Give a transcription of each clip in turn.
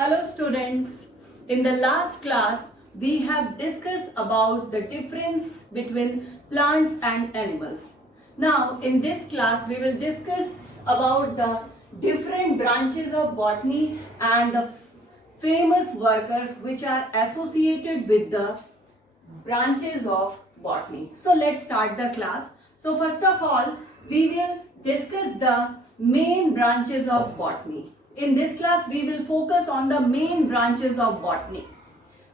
Hello students, in the last class we have discussed about the difference between plants and animals. Now in this class we will discuss about the different branches of botany and the famous workers which are associated with the branches of botany. So let's start the class. So first of all we will discuss the main branches of botany. In this class we will focus on the main branches of botany.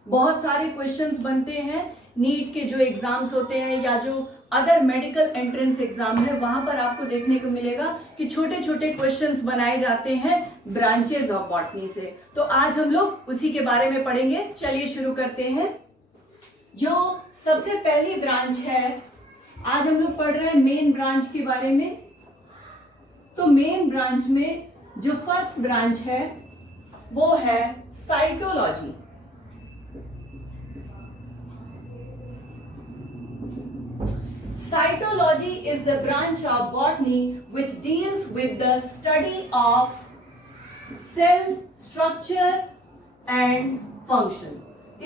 बहुत सारे questions बनते हैं NEET के जो exams होते हैं या जो अदर मेडिकल एंट्रेंस एग्जाम है वहां पर आपको देखने को मिलेगा कि छोटे छोटे क्वेश्चंस बनाए जाते हैं ब्रांचेस ऑफ बॉटनी से। तो आज हम लोग उसी के बारे में पढ़ेंगे। चलिए शुरू करते हैं। जो सबसे पहली ब्रांच है, आज हम लोग पढ़ रहे हैं मेन ब्रांच के बारे में। तो मेन ब्रांच में जो फर्स्ट ब्रांच है वो है cytology. Cytology is the branch of botany which deals with the study of cell structure and function.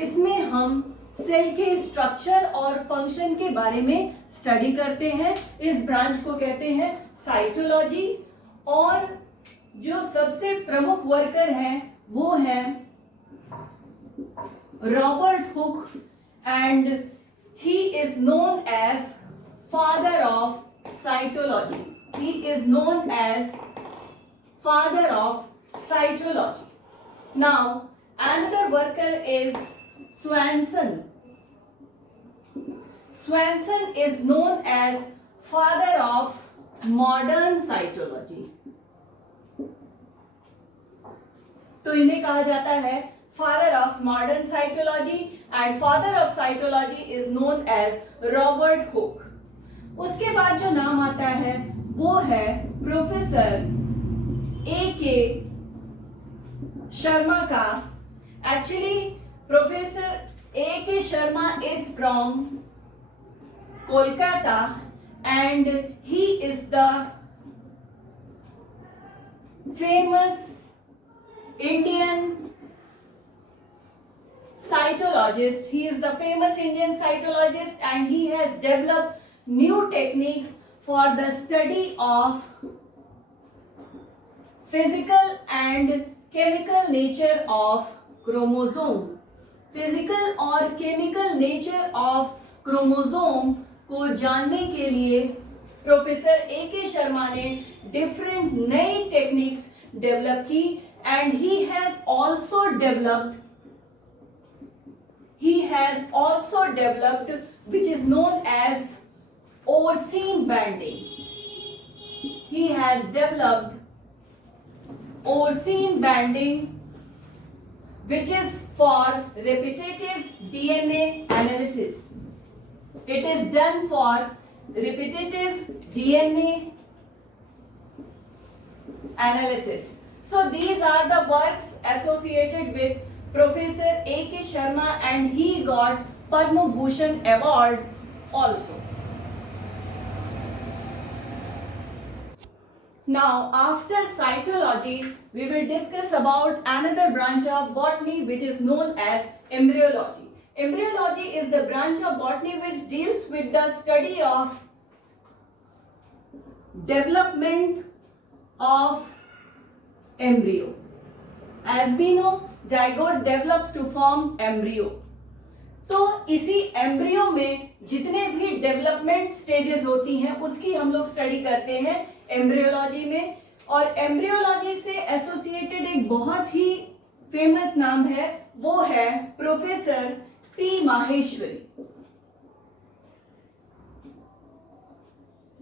इसमें हम सेल के स्ट्रक्चर और फंक्शन के बारे में स्टडी करते हैं। इस ब्रांच को कहते हैं साइटोलॉजी। और जो सबसे प्रमुख वर्कर हैं वो है Robert Hooke and he is known as father of cytology. He is known as father of cytology. Now another worker is Swanson. Swanson is known as father of modern cytology. तो इन्हें कहा जाता है father of modern cytology and father of cytology is known as Robert Hooke. उसके बाद जो नाम आता है वो है प्रोफेसर A.K. शर्मा का। Actually professor A.K. Sharma is from Kolkata and he is the famous Indian cytologist. He is the famous Indian cytologist and he has developed new techniques for the study of physical and chemical nature of chromosome. Physical और chemical nature of chromosome को जानने के लिए professor A.K. Sharma ने different नई techniques develop की and he has also developed which is known as Ornstein banding. He has developed Ornstein banding which is for repetitive DNA analysis. It is done for repetitive DNA analysis. So these are the works associated with Professor A.K. Sharma and he got Padma Bhushan award also. Now after cytology we will discuss about another branch of botany which is known as embryology. Embryology is the branch of botany which deals with the study of development of embryo. As we know, zygote develops to form embryo. तो इसी embryo में जितने भी development stages होती हैं उसकी हम लोग स्टडी करते हैं एम्ब्रियोलॉजी में। और एम्ब्रियोलॉजी से एसोसिएटेड एक बहुत ही फेमस नाम है वो है प्रोफेसर पी माहेश्वरी।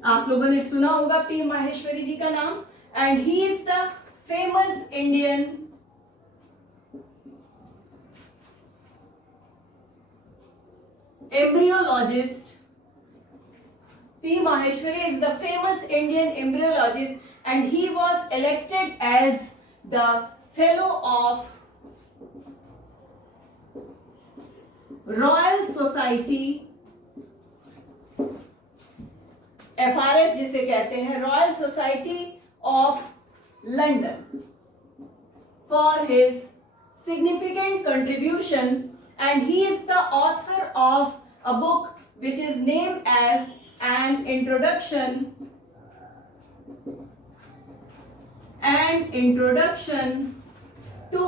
आप लोगों ने सुना होगा पी माहेश्वरी जी का नाम and he is the famous Indian embryologist. P. Maheshwari is the famous Indian embryologist and he was elected as the fellow of Royal Society, FRS जिसे कहते हैं, Royal Society of London for his significant contribution, and he is the author of a book which is named as An Introduction to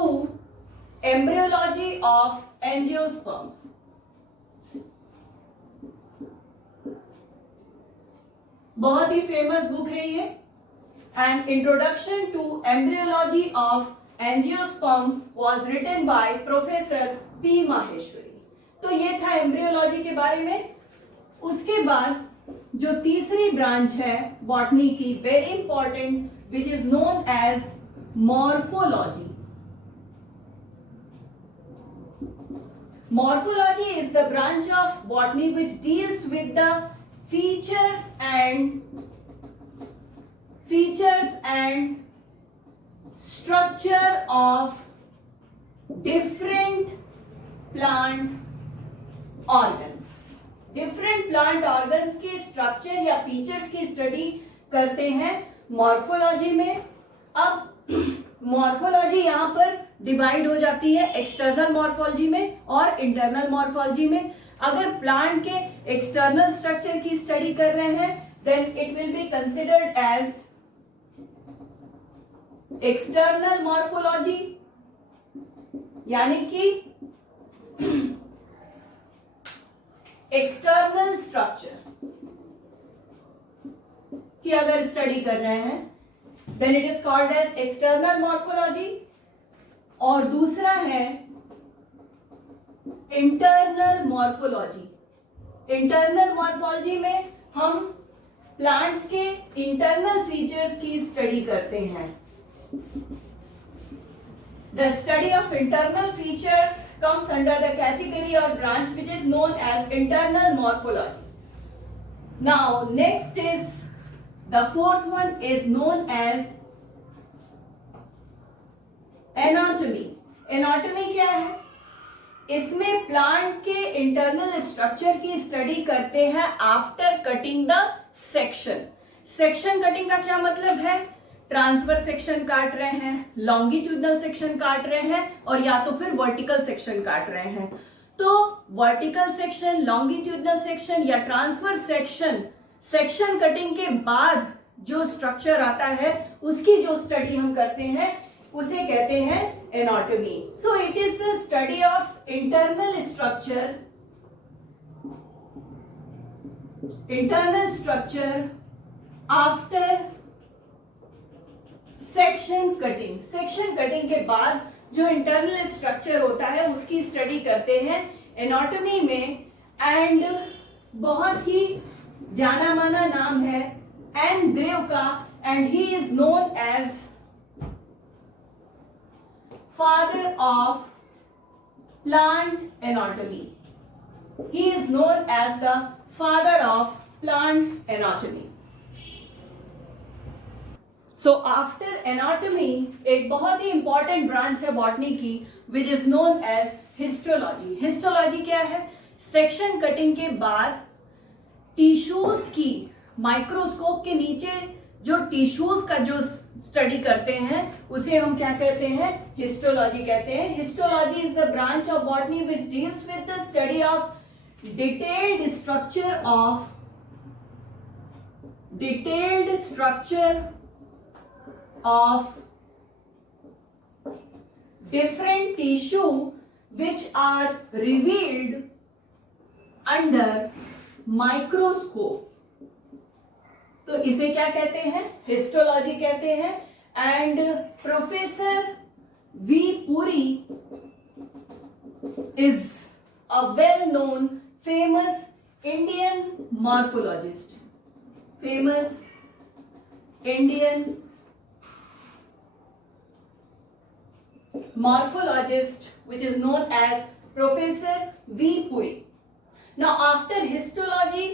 Embryology of Angiosperms. बहुत ही famous book है ये, An Introduction to Embryology of Angiosperm was written by Professor P. Maheshwari. तो ये था embryology के बारे में. उसके बाद जो तीसरी ब्रांच है बॉटनी की, very important, which is known as morphology. Morphology is the branch of botany which deals with the features and structure of different plant organs. Different plant organs के structure या features की study करते हैं morphology में. अब morphology यहाँ पर divide हो जाती है एक्सटर्नल मॉर्फोलॉजी में और इंटरनल मॉर्फोलॉजी में. अगर प्लांट के एक्सटर्नल स्ट्रक्चर की स्टडी कर रहे हैं then it will be considered as external morphology, यानी कि एक्सटर्नल स्ट्रक्चर की अगर स्टडी कर रहे हैं then it is called as external morphology. और दूसरा है इंटरनल मॉर्फोलॉजी. इंटरनल मॉर्फोलॉजी में हम प्लांट्स के इंटरनल फीचर्स की स्टडी करते हैं. The study of internal features comes under the category और branch which is known as internal morphology. Now next is the fourth one is known as anatomy. Anatomy क्या है? इसमें plant के internal structure की study करते हैं after cutting the section. Section cutting का क्या मतलब है? ट्रांसफर सेक्शन काट रहे हैं, लॉन्गिट्यूडनल सेक्शन काट रहे हैं और या तो फिर वर्टिकल सेक्शन काट रहे हैं. तो वर्टिकल सेक्शन, लॉन्गिट्यूडनल सेक्शन या ट्रांसफर सेक्शन, सेक्शन कटिंग के बाद जो स्ट्रक्चर आता है उसकी जो स्टडी हम करते हैं उसे कहते हैं anatomy. So it is the study of internal structure after section cutting. Section cutting के बाद जो इंटरनल स्ट्रक्चर होता है उसकी स्टडी करते हैं एनाटॉमी में. एंड बहुत ही जाना माना नाम है एन ग्रेव का, and he is known as father of plant anatomy. He is known as the father of plant anatomy. So after anatomy एक बहुत ही important branch है botany की which is known as histology. Histology क्या है? Section cutting के बाद tissues की microscope के नीचे जो टिश्यूज का जो स्टडी करते हैं उसे हम क्या कहते हैं? हिस्टोलॉजी कहते हैं. Histology is the branch of botany which deals with the study of detailed structure of different tissue which are revealed under microscope. तो इसे क्या कहते हैं? हिस्टोलॉजी कहते हैं. And professor V Puri is a well known famous Indian morphologist. Famous Indian morphologist which is known as Professor V. Puri. Now after histology,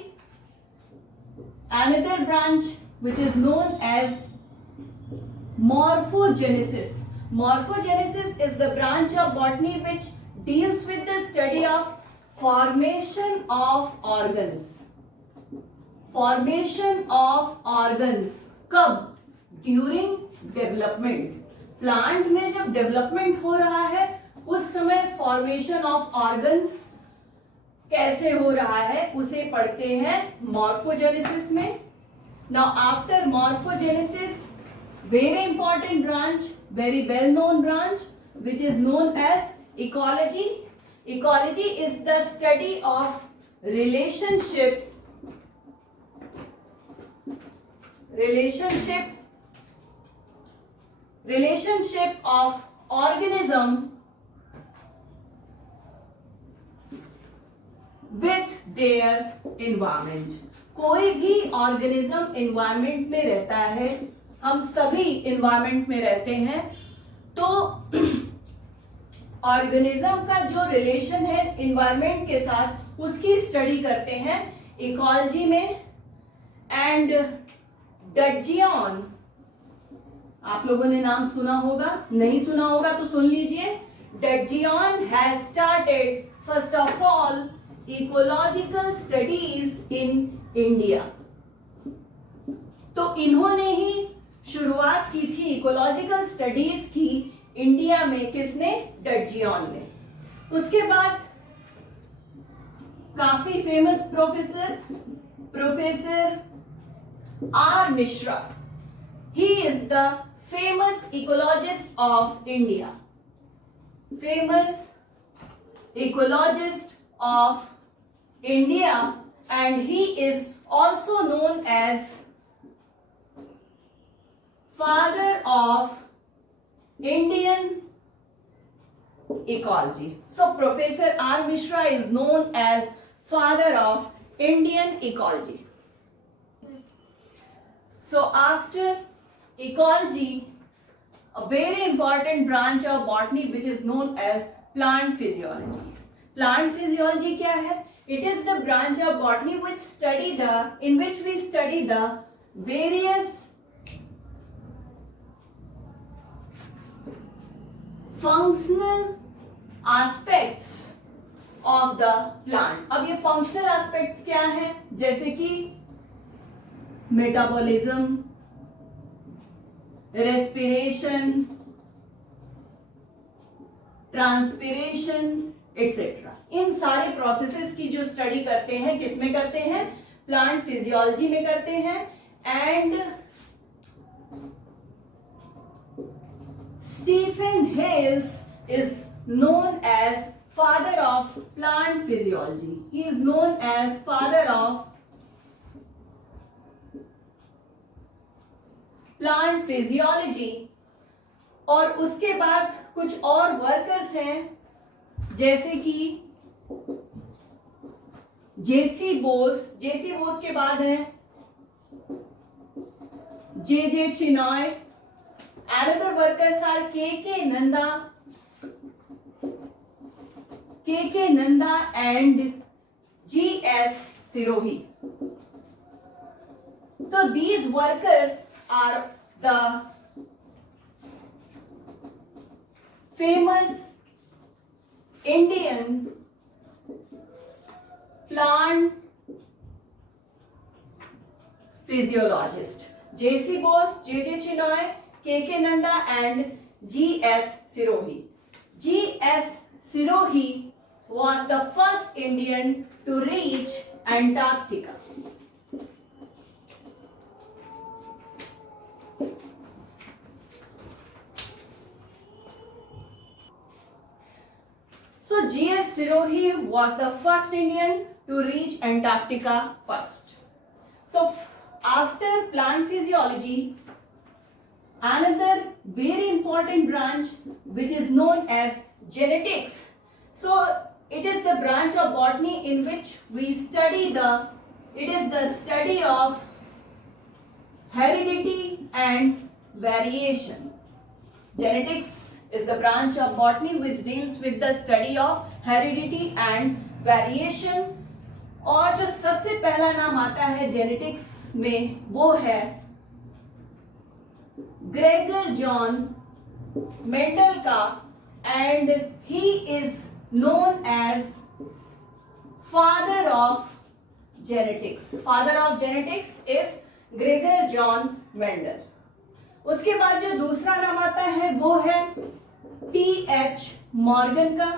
another branch which is known as morphogenesis. Morphogenesis is the branch of botany which deals with the study of formation of organs. Formation of organs कब? During development. Plant में जब development हो रहा है उस समय formation of organs कैसे हो रहा है उसे पढ़ते हैं मॉर्फोजेनेसिस में. Now after morphogenesis, very important branch, very well known branch, which is known as ecology. Ecology is the study of relationship of organism with their environment. कोई भी ऑर्गेनिज्म एनवायरमेंट में रहता है, हम सभी इन्वायरमेंट में रहते हैं, तो ऑर्गेनिज्म का जो रिलेशन है इन्वायरमेंट के साथ उसकी स्टडी करते हैं इकोलॉजी में. एंड डटजियन, आप लोगों ने नाम सुना होगा, नहीं सुना होगा तो सुन लीजिए. Dudgeon has started first of all ecological studies in India. तो इन्होंने ही शुरुआत की थी इकोलॉजिकल स्टडीज की इंडिया में. किसने? डटजियन ने. उसके बाद काफी famous professor R Mishra. He is the famous ecologist of India. Famous ecologist of India, and he is also known as father of Indian ecology. So Professor R. Mishra is known as father of Indian ecology. So after ecology, a very important branch of botany which is known as plant physiology. Plant physiology क्या है? It is the branch of botany in which we study the various functional aspects of the plant. अब ये functional aspects क्या हैं? जैसे कि metabolism, respiration, transpiration etcetera. इन सारे processes की जो स्टडी करते हैं, किसमें करते हैं? प्लांट फिजियोलॉजी में करते हैं. And Stephen Hales is known as father of plant physiology. He is known as father of plant physiology. और उसके बाद कुछ और वर्कर्स हैं जैसे कि जेसी बोस. जेसी बोस के बाद है जे Chinoy. Another workers are K.K. Nanda and G.S. Sirohi. So these workers are the famous Indian plant physiologist. J.C. Bose, J.J. Chinoy, K.K. Nanda and G.S. Sirohi. G.S. Sirohi was the first Indian to reach Antarctica. So G.S. Sirohi was the first Indian to reach Antarctica first. So after plant physiology, another very important branch which is known as genetics. So it is the branch of botany in which we study the study of heredity and variation. Genetics is the branch of botany which deals with the study of heredity and variation. और जो सबसे पहला नाम आता है genetics में वो है ग्रेगर जॉन मेंडल का, and he is known as father of genetics. Father of genetics is Gregor John Mendel. उसके बाद जो दूसरा नाम आता है वो है T.H. Morgan का,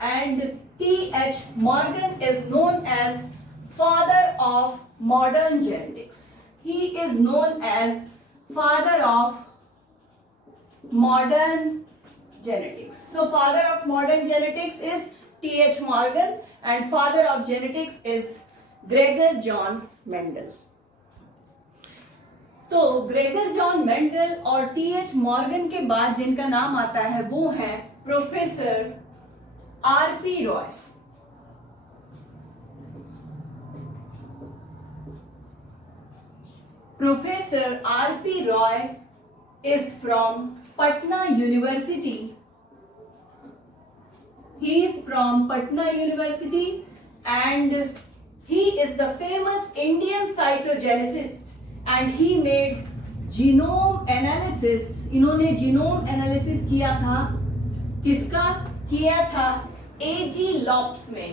and T.H. Morgan is known as father of modern genetics. He is known as father of modern genetics. So father of modern genetics is T.H. Morgan and father of genetics is Gregor John Mendel. तो Gregor John Mendel और TH. Morgan के बाद जिनका नाम आता है वो है professor RP. Roy. Professor RP. Roy is from Patna University. He is from Patna University and he is the famous Indian cytogeneticist and he made genome analysis. इन्होंने genome analysis किया था. किसका किया था? A.G. Lopes में.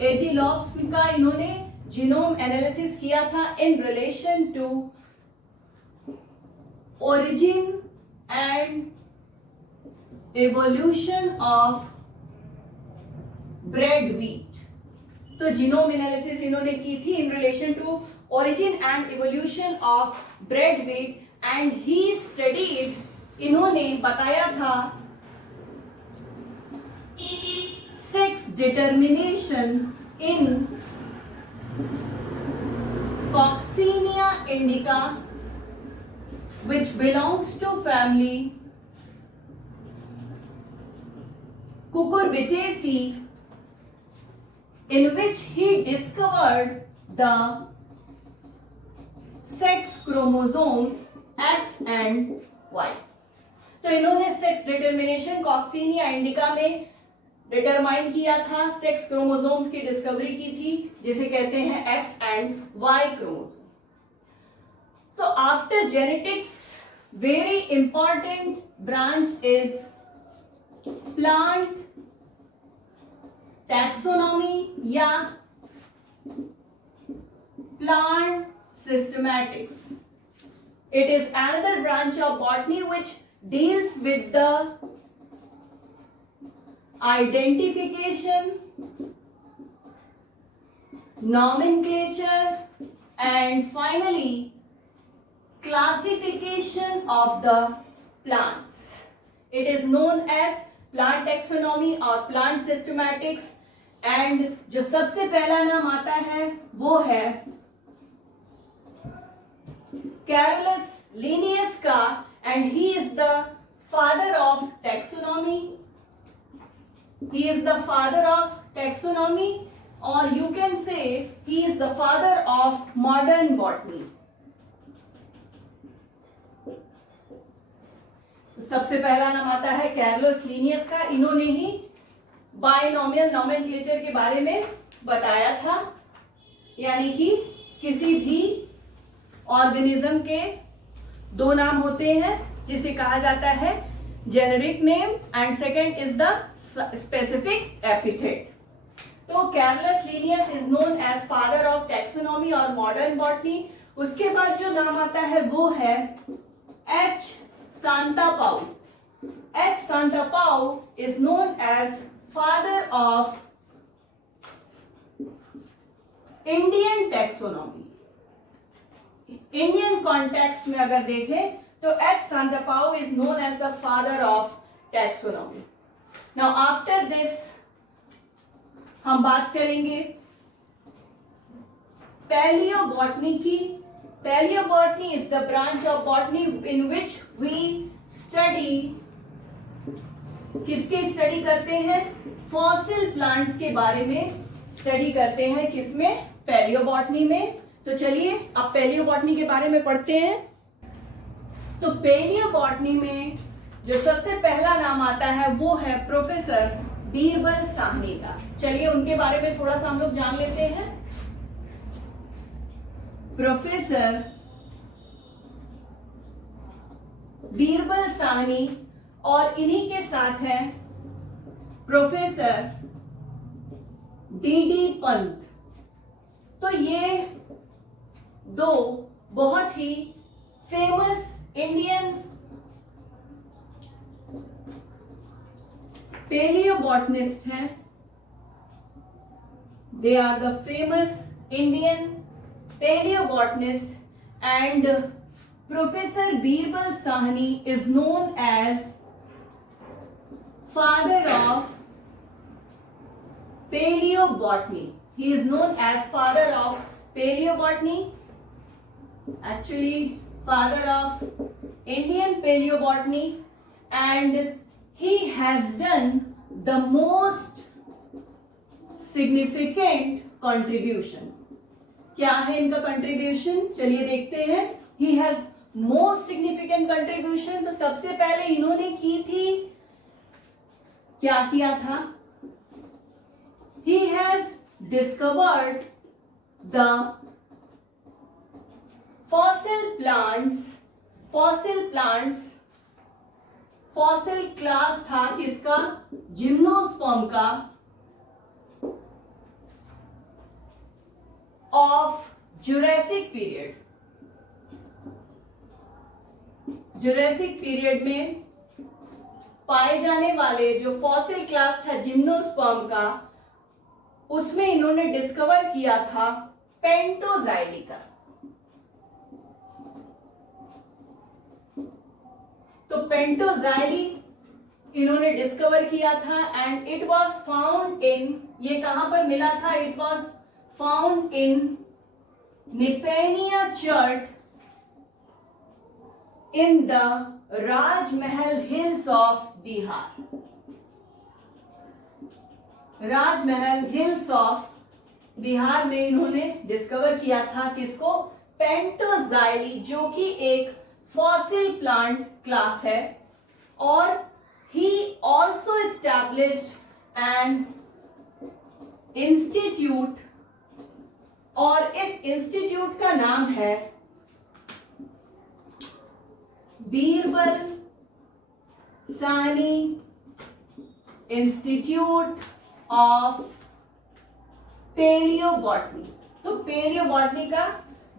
A.G. Lopes का इन्होंने genome analysis किया था in relation to origin and evolution of bread wheat. तो जीनोम एनालिसिस इन्होंने की थी in relation to origin and evolution of bread wheat and he studied, इन्होंने बताया था sex determination in Coccinia indica, which belongs to family Cucurbitaceae, in which he discovered the sex chromosomes X and Y. तो इन्होंने sex determination कॉक्सीनिया indica में determine किया था, sex chromosomes की discovery की थी जिसे कहते हैं X and Y chromosome. So after genetics very important branch is plant taxonomy या plant systematics. It is another branch of botany which deals with the identification, nomenclature and finally classification of the plants. It is known as plant taxonomy or plant systematics and जो सबसे पहला नाम आता है वो है Carolus Linnaeus का and he is the father of taxonomy. He is the father of taxonomy or you can say he is the father of modern botany. तो सबसे पहला नाम आता है कैरलोस लीनियस का. इन्होंने ही बायनोमियल नोमेनक्लेचर के बारे में बताया था, यानी कि किसी भी ऑर्गेनिज्म के दो नाम होते हैं जिसे कहा जाता है generic name and second is the specific epithet. तो Carolus Linnaeus is known as father of taxonomy और मॉडर्न बॉटनी. उसके बाद जो नाम आता है वो है H Santapau. H Santapau is known as father of Indian taxonomy. Indian context में अगर देखें तो H. Santapau is known as the father of taxonomy. Now after this हम बात करेंगे पैलियोबॉटनी की. Palaeobotany is the branch of botany in which we study, किसके study करते हैं? फॉसिल प्लांट्स के बारे में स्टडी करते हैं. किसमें? पैलियोबॉटनी में. तो चलिए अब पैलियोबॉटनी के बारे में पढ़ते हैं. तो पैलियोबॉटनी में जो सबसे पहला नाम आता है वो है प्रोफेसर बीरबल साहनी का. चलिए उनके बारे में थोड़ा सा हम लोग जान लेते हैं. प्रोफेसर बीरबल साहनी और इन्हीं के साथ हैं प्रोफेसर डी पंत. तो ये दो बहुत ही फेमस इंडियन पेलियोबॉटनिस्ट हैं, they are the famous Indian palaeobotanist and professor Birbal Sahni is known as father of paleobotany. He is known as father of paleobotany. Actually, father of Indian paleobotany, and he has done the most significant contribution. क्या है इनका contribution? चलिए देखते हैं. He has most significant contribution. तो सबसे पहले इन्होंने की थी, क्या किया था? He has discovered the fossil class था किसका? जिम्नोस्पर्म का, ऑफ जुरासिक पीरियड में पाए जाने वाले जो फॉसिल क्लास था जिम्नोस्पर्म का, उसमें इन्होंने डिस्कवर किया था पेंटोजाइली का. तो पेंटोजाइली इन्होंने डिस्कवर किया था and it was found in, ये कहां पर मिला था? It was found in Nipania chert in the Rajmahal hills of Bihar. Rajmahal hills of Bihar में इन्होंने डिस्कवर किया था किसको? पेंटोजाइली, जो कि एक फॉसिल प्लांट क्लास है. और he also established an institute, और इस इंस्टीट्यूट का नाम है Birbal Sahni Institute of Palaeobotany. तो पेलियोबॉटनी का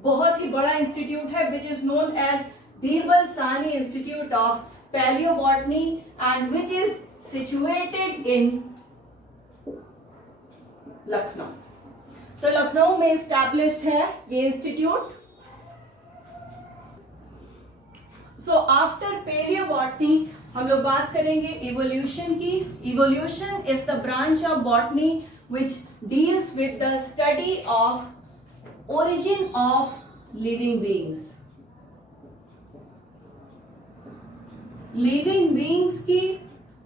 बहुत ही बड़ा इंस्टीट्यूट है which is known as Birbal Sahni Institute of Palaeobotany and which is situated in Lucknow. तो लखनऊ में स्टैब्लिश्ड है ये इंस्टीट्यूट. सो आफ्टर पेलियोबॉटनी हम लोग बात करेंगे इवोल्यूशन की. Evolution is the branch of botany which deals with the study of origin of living beings. Living beings की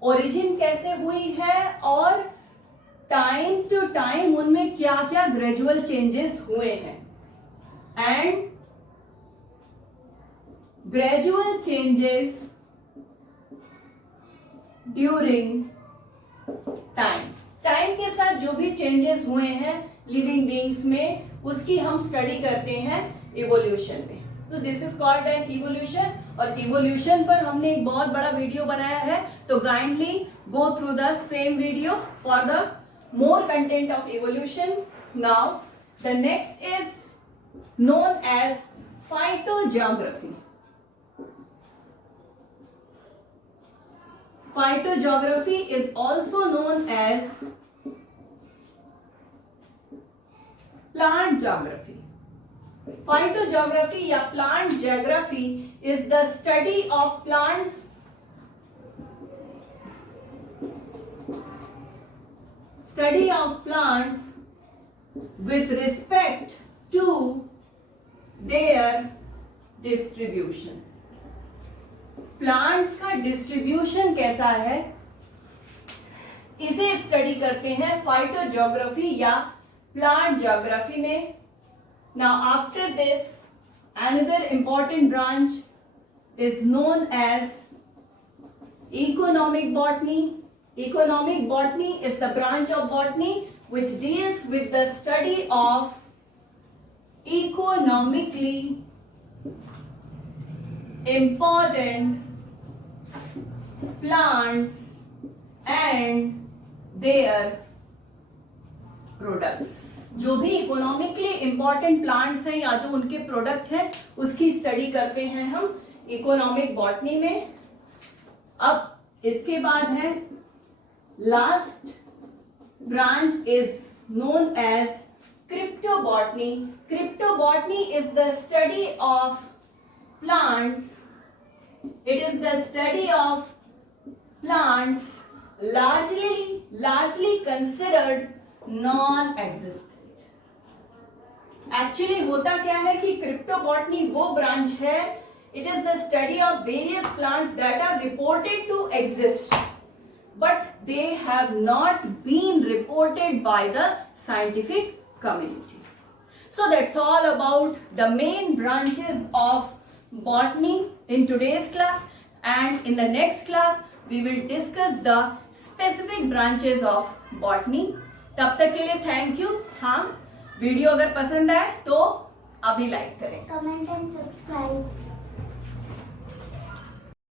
ओरिजिन कैसे हुई है और टाइम टू टाइम उनमें क्या क्या ग्रेजुअल चेंजेस हुए हैं, and gradual changes during time के साथ जो भी चेंजेस हुए हैं लिविंग बीइंग्स में, उसकी हम स्टडी करते हैं इवोल्यूशन में. तो this is called an evolution. और इवोल्यूशन पर हमने एक बहुत बड़ा वीडियो बनाया है, तो kindly go through the same video for the more content of evolution. Now the next is known as phytogeography. Phytogeography is also known as plant geography. Phytogeography या plant geography is the study of plants with respect to their distribution. Plants का distribution कैसा है, इसे study करते हैं phytogeography या plant geography में. Now after this another important branch is known as economic botany. Economic botany is the branch of botany which deals with the study of economically important plants and their products. जो भी economically important plants हैं या जो उनके product हैं उसकी study करते हैं हम इकोनॉमिक बॉटनी में। अब इसके बाद है last branch is known as cryptobotany. Cryptobotany is the study of plants. It is the study of plants largely considered non-existent. Actually होता क्या है कि cryptobotany वो branch है, it is the study of various plants that are reported to exist, but they have not been reported by the scientific community. So that's all about the main branches of botany in today's class, and in the next class we will discuss the specific branches of botany. तब तक के लिए thank you. हाँ, video अगर पसंद आए तो अभी लाइक करें, कमेंट एंड सब्सक्राइब।